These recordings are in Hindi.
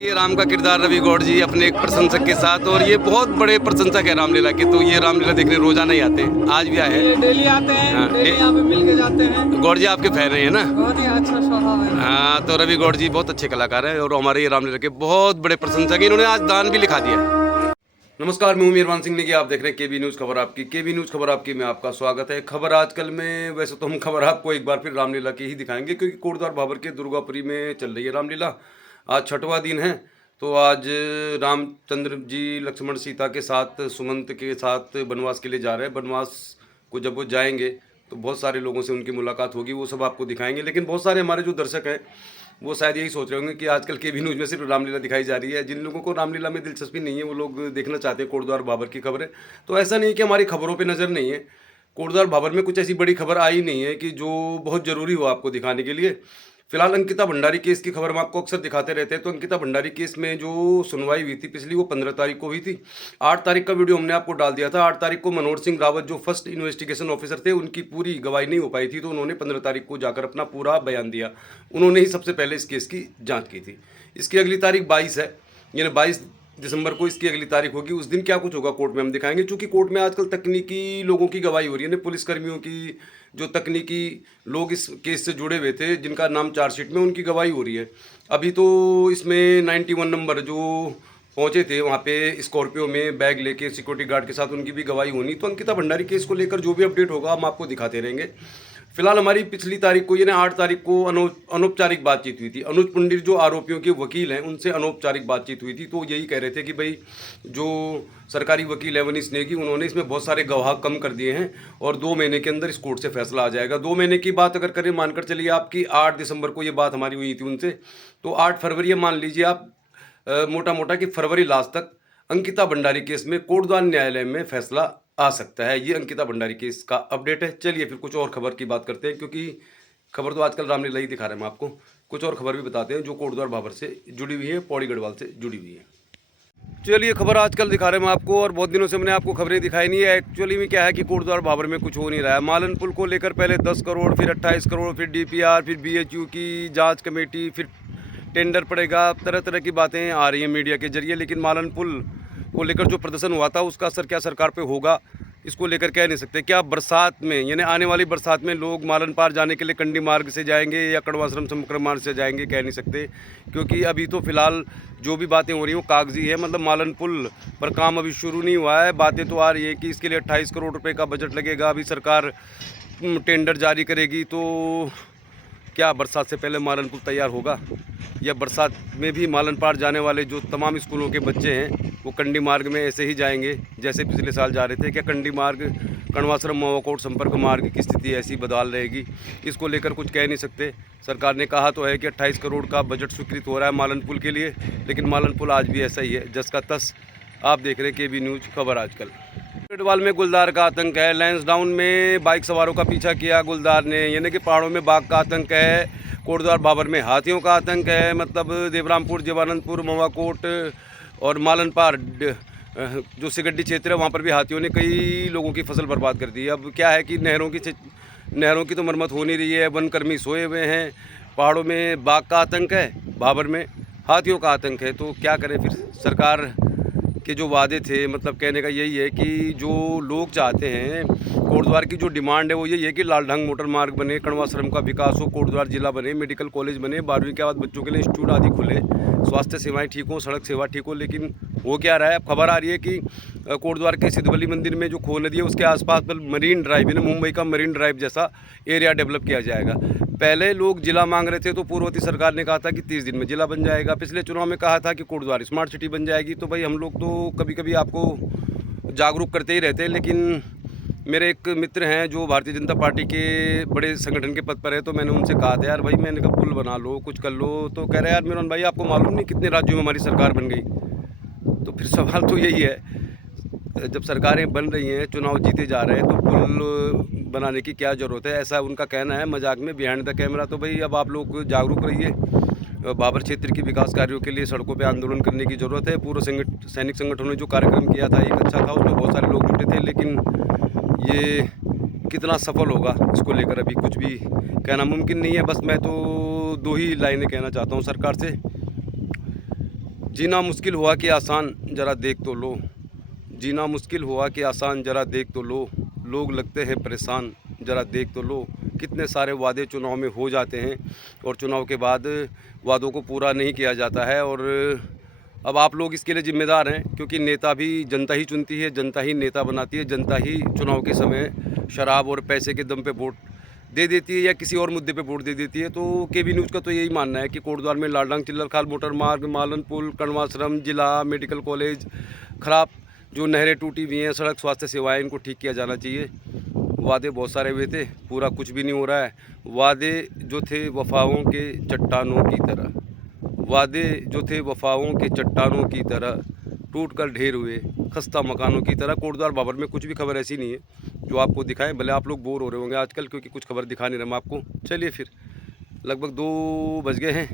ये राम का किरदार रवि गौड़ जी अपने एक प्रशंसक के साथ, और ये बहुत बड़े प्रशंसक है रामलीला के। तो ये रामलीला देखने रोजाना ही आते हैं, आज भी आए हैं। ये डेली आते हैं। हाँ, डेली यहाँ पे मिल के जाते हैं। गौड़ जी आपके फैन हैं ना? बहुत ही अच्छा स्वभाव है। हाँ, तो रवि गौड़ जी बहुत अच्छे कलाकार हैं और हमारे ये रामलीला के बहुत बड़े प्रशंसक हैं। इन्होंने आज दान भी लिखा दिया है। नमस्कार, मैं मीरवान सिंह नेगी, आप देख रहे हैं केबी न्यूज़ खबर आपकी। केबी न्यूज़ खबर आपकी में आपका स्वागत है। खबर आजकल में, वैसे तो हम खबर आपको एक बार फिर रामलीला की ही दिखाएंगे, क्योंकि कोटद्वार भाबर के दुर्गापुरी में चल रही है रामलीला। आज छठवां दिन है। तो आज रामचंद्र जी लक्ष्मण सीता के साथ, सुमंत के साथ बनवास के लिए जा रहे हैं। बनवास को जब वो जाएंगे तो बहुत सारे लोगों से उनकी मुलाकात होगी, वो सब आपको दिखाएंगे। लेकिन बहुत सारे हमारे जो दर्शक हैं वो शायद यही सोच रहे होंगे कि आजकल केबी न्यूज़ में सिर्फ रामलीला दिखाई जा रही है। जिन लोगों को रामलीला में दिलचस्पी नहीं है वो लोग देखना चाहते हैं कोटद्वार भाबर की खबरें। तो ऐसा नहीं कि हमारी खबरों पर नज़र नहीं है। कोटद्वार भाबर में कुछ ऐसी बड़ी खबर आई नहीं है कि जो बहुत ज़रूरी हो आपको दिखाने के लिए। फिलहाल अंकिता भंडारी केस की खबर हम आपको अक्सर दिखाते रहते हैं। तो अंकिता भंडारी केस में जो सुनवाई हुई थी पिछली, वो 15 तारीख को हुई थी। 8 तारीख का वीडियो हमने आपको डाल दिया था। 8 तारीख को मनोहर सिंह रावत जो फर्स्ट इन्वेस्टिगेशन ऑफिसर थे, उनकी पूरी गवाही नहीं हो पाई थी, तो उन्होंने 15 तारीख को जाकर अपना पूरा बयान दिया। उन्होंने ही सबसे पहले इस केस की जाँच की थी। इसकी अगली तारीख 22 है, यानी 22 दिसंबर को इसकी अगली तारीख होगी। उस दिन क्या कुछ होगा कोर्ट में हम दिखाएंगे, क्योंकि कोर्ट में आजकल तकनीकी लोगों की गवाही हो रही है, पुलिसकर्मियों की, जो तकनीकी लोग इस केस से जुड़े हुए थे जिनका नाम चार्जशीट में, उनकी गवाही हो रही है। अभी तो इसमें 91 नंबर जो पहुंचे थे वहाँ पे स्कॉर्पियो में बैग लेके सिक्योरिटी गार्ड के साथ, उनकी भी गवाही होनी। तो अंकिता भंडारी केस को लेकर जो भी अपडेट होगा हम आपको दिखाते रहेंगे। फिलहाल हमारी पिछली तारीख को, यानी 8 तारीख को अनौपचारिक बातचीत हुई थी। अनुज पंडित जो आरोपियों के वकील हैं, उनसे अनौपचारिक बातचीत हुई थी। तो यही कह रहे थे कि भाई जो सरकारी वकील है वनीश नेगी, उन्होंने इसमें बहुत सारे गवाह कम कर दिए हैं और 2 महीने के अंदर इस कोर्ट से फैसला आ जाएगा। 2 महीने की बात अगर करें, मानकर चलिए आपकी 8 दिसंबर को ये बात हमारी हुई थी उनसे, तो 8 फरवरी मान लीजिए आप मोटा मोटा कि फरवरी लास्ट तक अंकिता भंडारी केस में कोटद्वार न्यायालय में फैसला आ सकता है। ये अंकिता भंडारी केस का अपडेट है। चलिए फिर कुछ और खबर की बात करते हैं, क्योंकि खबर तो आजकल रामलीला ही दिखा रहे हैं हम आपको। कुछ और खबर भी बताते हैं जो कोटद्वार भाबर से जुड़ी हुई है, पौड़ी गढ़वाल से जुड़ी हुई है। चलिए खबर आजकल दिखा रहे हैं हम आपको, और बहुत दिनों से मैंने आपको खबरें दिखाई नहीं है। एक्चुअली में क्या है कि कोटद्वार भाबर में कुछ हो नहीं रहा है। मालन पुल को लेकर पहले 10 करोड़, फिर 28 करोड़, फिर DPR, फिर BHU की जाँच कमेटी, फिर टेंडर पड़ेगा, तरह तरह की बातें आ रही हैं मीडिया के जरिए। लेकिन मालन पुल को लेकर जो प्रदर्शन हुआ था उसका असर क्या सरकार पे होगा, इसको लेकर कह नहीं सकते। क्या बरसात में, यानी आने वाली बरसात में लोग मालन पार जाने के लिए कंडी मार्ग से जाएंगे या कड़वाश्रम समक्रम मार्ग से जाएंगे, कह नहीं सकते। क्योंकि अभी तो फिलहाल जो भी बातें हो रही हैं वो कागजी है। मतलब मालन पुल पर काम अभी शुरू नहीं हुआ है। बातें तो आ रही है कि इसके लिए 28 करोड़ रुपये का बजट लगेगा। अभी सरकार टेंडर जारी करेगी, तो क्या बरसात से पहले मालन पुल तैयार होगा, या बरसात में भी मालन पार जाने वाले जो तमाम स्कूलों के बच्चे हैं वो कंडी मार्ग में ऐसे ही जाएंगे जैसे पिछले साल जा रहे थे? क्या कंडी मार्ग, कड़वाश्रम मवाकोट संपर्क मार्ग की स्थिति ऐसी बदहाल रहेगी? इसको लेकर कुछ कह नहीं सकते। सरकार ने कहा तो है कि 28 करोड़ का बजट स्वीकृत हो रहा है मालन पुल के लिए, लेकिन मालन पुल आज भी ऐसा ही है जस का तस। आप देख रहे हैं केबी न्यूज़ खबर आजकल। गढ़वाल में गुलदार का आतंक है। लैंसडाउन में बाइक सवारों का पीछा किया गुलदार ने, यानी कि पहाड़ों में बाघ का आतंक है। कोटद्वार भाबर में हाथियों का आतंक है। मतलब देवरामपुर, जीवानंदपुर, मवाकोट और मालनपार जो सिगड्डी क्षेत्र है, वहाँ पर भी हाथियों ने कई लोगों की फसल बर्बाद कर दी। अब क्या है कि नहरों की तो मरम्मत हो नहीं रही है, वनकर्मी सोए हुए हैं। पहाड़ों में बाघ का आतंक है, भाबर में हाथियों का आतंक है। तो क्या करें फिर? सरकार के जो वादे थे, मतलब कहने का यही है कि जो लोग चाहते हैं, कोटद्वार की जो डिमांड है वो यही है कि लालढंग मोटर मार्ग बने, कड़वाश्रम का विकास हो, कोटद्वार जिला बने, मेडिकल कॉलेज बने, 12वीं के बाद बच्चों के लिए इंस्टीट्यूट आदि खुले, स्वास्थ्य सेवाएं ठीक हो, सड़क सेवा ठीक हो। लेकिन हो क्या रहा है? अब खबर आ रही है कि कोटद्वार के सिद्धबली मंदिर में जो खो नदी है उसके आसपास मरीन ड्राइव, यानी मुंबई का मरीन ड्राइव जैसा एरिया डेवलप किया जाएगा। पहले लोग जिला मांग रहे थे, तो पूर्ववर्ती सरकार ने कहा था कि 30 दिन में जिला बन जाएगा। पिछले चुनाव में कहा था कि कोटद्वार स्मार्ट सिटी बन जाएगी। तो भाई हम लोग तो कभी कभी आपको जागरूक करते ही रहते हैं। लेकिन मेरे एक मित्र हैं जो भारतीय जनता पार्टी के बड़े संगठन के पद पर है, तो मैंने उनसे कहा था यार भाई, मैंने कहा पुल बना लो, कुछ कर लो। तो कह रहे यार मीरन भाई, आपको मालूम नहीं कितने राज्यों में हमारी सरकार बन गई? तो फिर सवाल तो यही है, जब सरकारें बन रही हैं, चुनाव जीते जा रहे हैं, तो पुल बनाने की क्या ज़रूरत है? ऐसा उनका कहना है मजाक में, बिहाइंड द कैमरा। तो भाई अब आप लोग जागरूक रहिए। भाबर क्षेत्र के विकास कार्यों के लिए सड़कों पर आंदोलन करने की ज़रूरत है। पूर्व सैनिक संगठनों ने जो कार्यक्रम किया था एक अच्छा था, उसमें बहुत सारे लोग जुटे थे। लेकिन ये कितना सफल होगा इसको लेकर अभी कुछ भी कहना मुमकिन नहीं है। बस मैं तो 2 ही लाइनें कहना चाहता हूँ सरकार से जीना मुश्किल हुआ कि आसान जरा देख तो लो, जीना मुश्किल हुआ कि आसान जरा देख तो लो, लोग लगते हैं परेशान जरा देख तो लो। कितने सारे वादे चुनाव में हो जाते हैं और चुनाव के बाद वादों को पूरा नहीं किया जाता है। और अब आप लोग इसके लिए जिम्मेदार हैं, क्योंकि नेता भी जनता ही चुनती है, जनता ही नेता बनाती है, जनता ही चुनाव के समय शराब और पैसे के दम पे वोट दे देती है या किसी और मुद्दे पे वोट दे देती है। तो केबी न्यूज़ का तो यही मानना है कि कोटद्वार में लालडांग चिल्लर खाल मोटर मार्ग, मालन पुल, कण्वाश्रम, जिला मेडिकल कॉलेज, खराब जो नहरें टूटी हुई हैं, सड़क, स्वास्थ्य सेवाएं, इनको ठीक किया जाना चाहिए। वादे बहुत सारे हुए थे, पूरा कुछ भी नहीं हो रहा है। वादे जो थे वफाओं के चट्टानों की तरह, वादे जो थे वफाओं के चट्टानों की तरह, टूट कर ढेर हुए खस्ता मकानों की तरह। कोटद्वार बाबर में कुछ भी खबर ऐसी नहीं है जो आपको दिखाएं। भले आप लोग बोर हो रहे होंगे आजकल, क्योंकि कुछ खबर दिखा नहीं रहा मैं आपको। चलिए फिर, लगभग 2 बज गए हैं।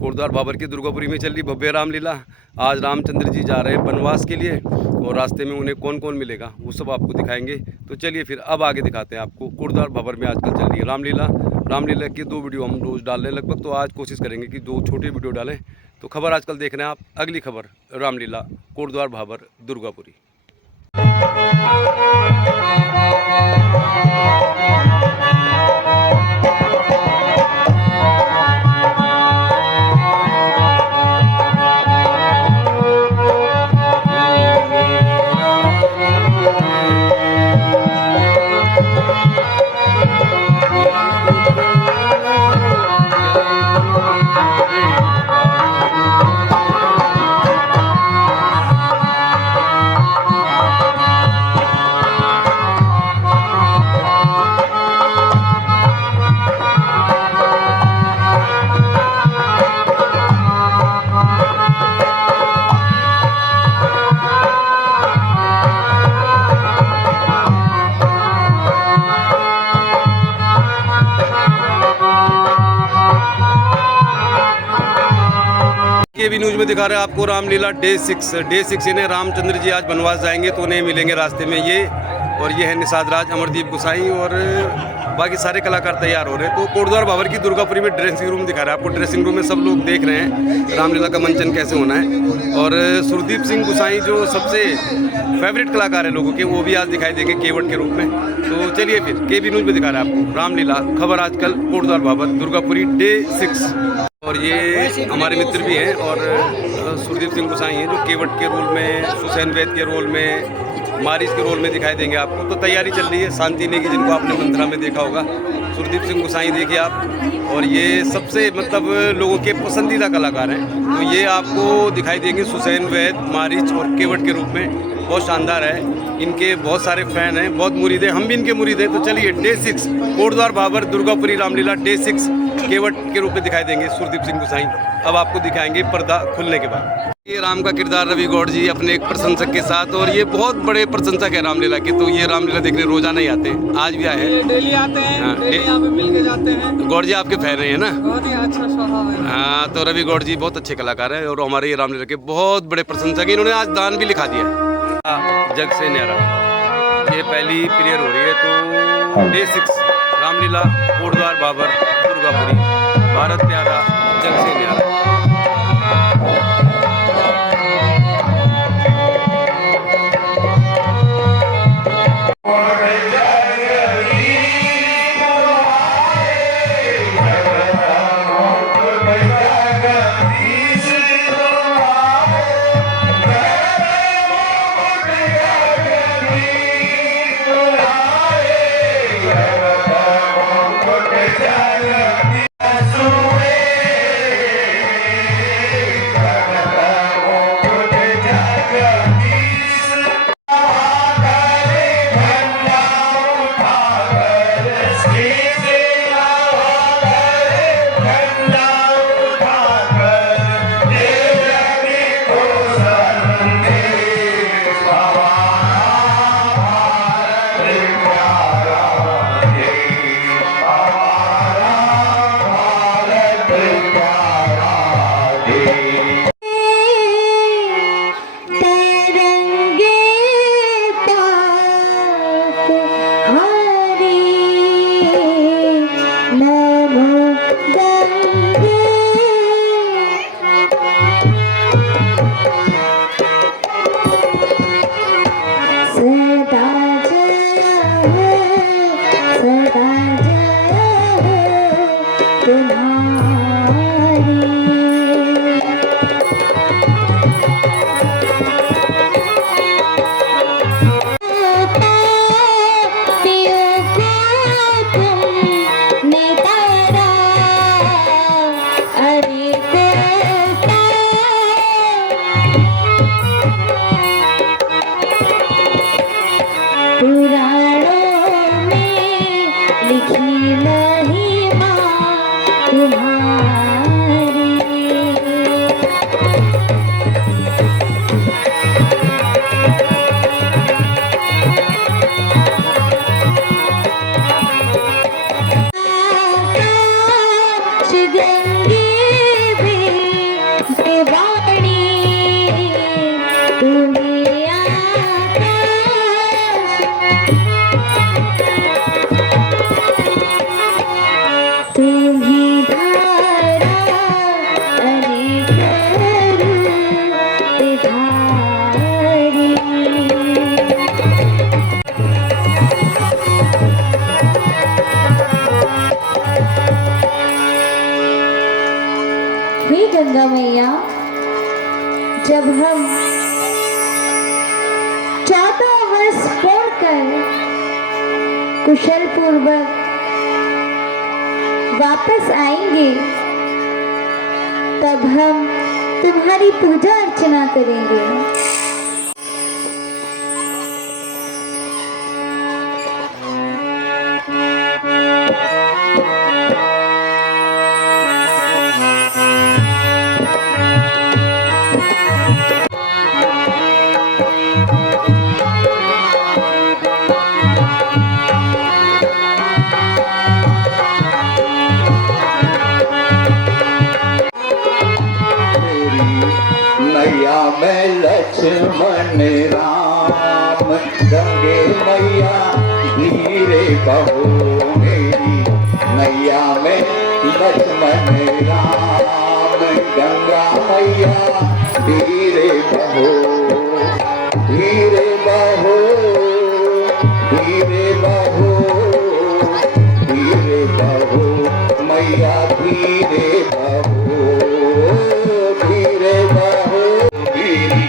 कोटद्वार बाबर की दुर्गापुरी में चल रही भव्य रामलीला। आज रामचंद्र जी जा रहे हैं वनवास के लिए और रास्ते में उन्हें कौन कौन मिलेगा वो सब आपको दिखाएंगे। तो चलिए फिर अब आगे दिखाते हैं आपको। कोटद्वार बाबर में आजकल चल रही है रामलीला। रामलीला की 2 वीडियो हम रोज़ डाल रहे हैं लगभग, तो आज कोशिश करेंगे कि 2 छोटी वीडियो डालें। तो खबर आजकल देख रहे हैं आप। अगली खबर रामलीला कोटद्वार बाबर दुर्गापुरी। केबी न्यूज़ में दिखा रहे हैं आपको रामलीला डे 6 इन्हें रामचंद्र जी आज वनवास जाएंगे तो उन्हें मिलेंगे रास्ते में ये। और ये है निषाद राज, अमरदीप गुसाई और बाकी सारे कलाकार तैयार हो रहे हैं। तो कोटद्वार बाबर की दुर्गापुरी में ड्रेसिंग रूम दिखा रहा है आपको। ड्रेसिंग रूम में सब लोग देख रहे हैं रामलीला का मंचन कैसे होना है। और सुरदीप सिंह गुसाई जो सबसे फेवरेट कलाकार है लोगों के, वो भी आज दिखाई देंगे केवट के रूप में। तो चलिए फिर, केबी न्यूज़ में दिखा रहा है आपको रामलीला खबर आजकल कोटद्वार बाबर दुर्गापुरी डे 6। और ये हमारे मित्र भी हैं और सुरदीप सिंह गुसाई हैं जो केवट के रोल में, सुसैन वैद के रोल में, मारिच के रोल में दिखाई देंगे आपको। तो तैयारी चल रही है। शांति नेगी जिनको आपने मंत्रा में देखा होगा, सुरदीप सिंह गुसाई देखिए आप। और ये सबसे मतलब लोगों के पसंदीदा कलाकार हैं। तो ये आपको दिखाई देंगे सुसैन वैद, मारिच और केवट के रूप में। बहुत शानदार है, इनके बहुत सारे फ़ैन हैं, बहुत मुरीद हैं, हम भी इनके मुरीद हैं। तो चलिए डे 6 कोटद्वार बाबर दुर्गापुरी रामलीला डे 6 केवट के रूप में दिखाई देंगे सुरदीप सिंह गुसाई। अब आपको दिखाएंगे पर्दा खुलने के बाद। ये राम का किरदार रवि गौड़ जी अपने एक प्रशंसक के साथ, और ये बहुत बड़े प्रशंसक है रामलीला के। तो ये रामलीला देखने रोजाना ही आते हैं, आज भी आए हैं, डेली आते हैं, डेली यहाँ पे मिल के जाते हैं। गौड़ जी आपके फैन हैं ना? बहुत ही अच्छा स्वभाव है। हाँ, तो रवि गौड़ जी बहुत अच्छे कलाकार हैं और हमारे ये रामलीला के बहुत बड़े प्रशंसक हैं। इन्होंने आज दान भी लिखा दिया है जग से न्यारा। ये पहली प्रेयर हो रही है। तो डे 6 रामलीला कोटद्वार बाबर दुर्गापुरी, भारत प्यारा जग से न्यारा। जब हम 14 वर्ष पढ़कर कुशल पूर्वक वापस आएंगे, तब हम तुम्हारी पूजा अर्चना करेंगे। नैया में लक्ष्मण राम, गंगे मैया धीरे बहो मेरी। नैया में लक्ष्मण राम, गंगा मैया धीरे बहो, धीरे बहो, धीरे बहो, धीरे बहो मैया धीरे बहो, धीरे बहो मेरी।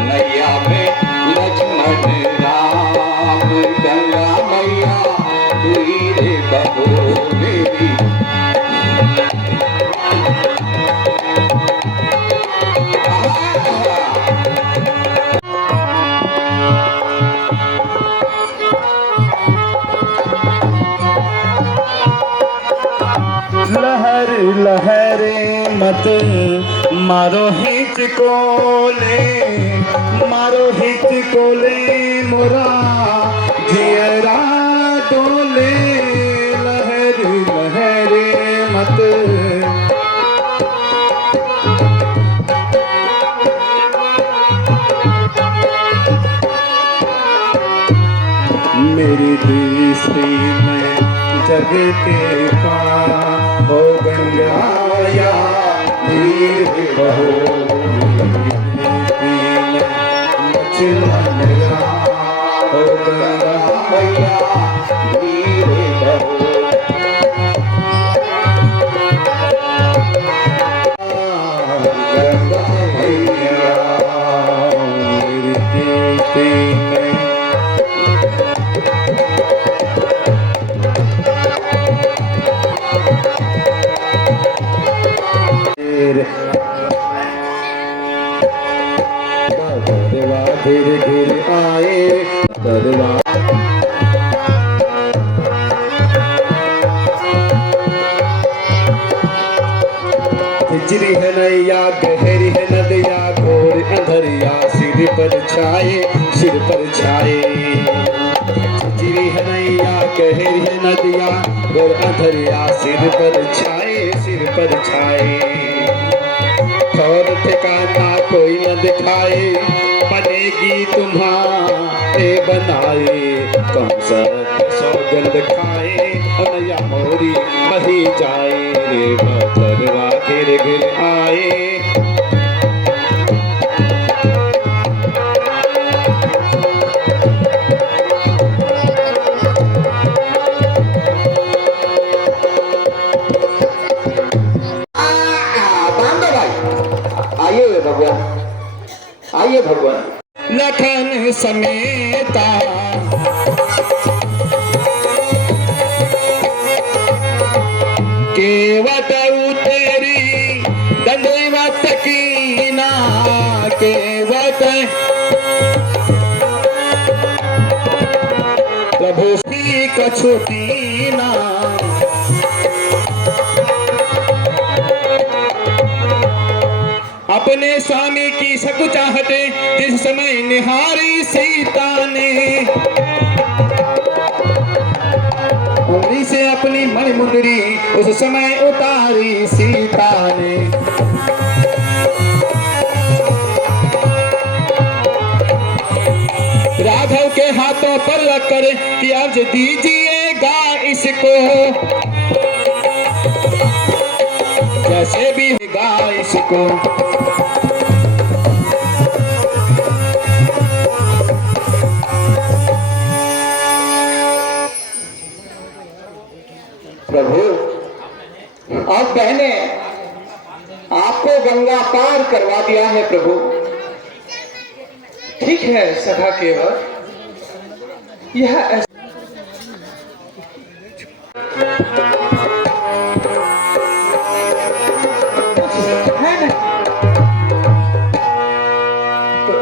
नैया में लक्ष्मण राम, गंगा मैया धीरे बहो मेरी। लहर लहरे मत मारो हिचकोले, मारो हिचकोले मोरा जियरा डोले। लहर लहरे मत मेरी दृष्टि में जग के पार हो गंगाया धीरे बहो, लक्ष्मण राम हो गंगा मैया धीरे बहो। गंगा मैया मेरी दृष्टि में दरवा धीरे धीरे आए, दरवा हिजरी है नैया गहरी है नदिया, घोर अंधरिया सिर पर छाए, सिर पर छाए। हिजरी है नैया गहरी है नदिया, घोर अंधरिया सिर पर छाए, सिर पर छाए। और ठिकाना कोई न दिखाए, बनेगी तुम्हारे बनाए। कम सौगंध खाए नैया मोरी बही जाए, रे बदरवा गिर गिर आए। आइए भगवान, आइए भगवान। लखन समेता केवट उतरी दंडवत कीना, केवट प्रभु की कछुटीना। अपने स्वामी की सब चाहते जिस समय निहारी सीता ने, उंगली से अपनी मन मुंदरी उस समय उतारी सीता ने। राघव के हाथों पर रख कर कि आज दीजिएगा इसको, जैसे भी होगा इसको। प्रभु अब बहने आपको गंगा पार कर करवा दिया है प्रभु। ठीक है सखा केवल, यह ऐसा है नहीं, तो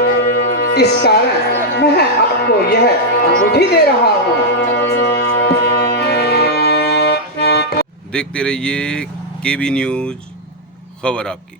इस कारण मैं आपको यह अंगूठी दे रहा हूँ। देखते रहिए केबी न्यूज़, खबर आपकी।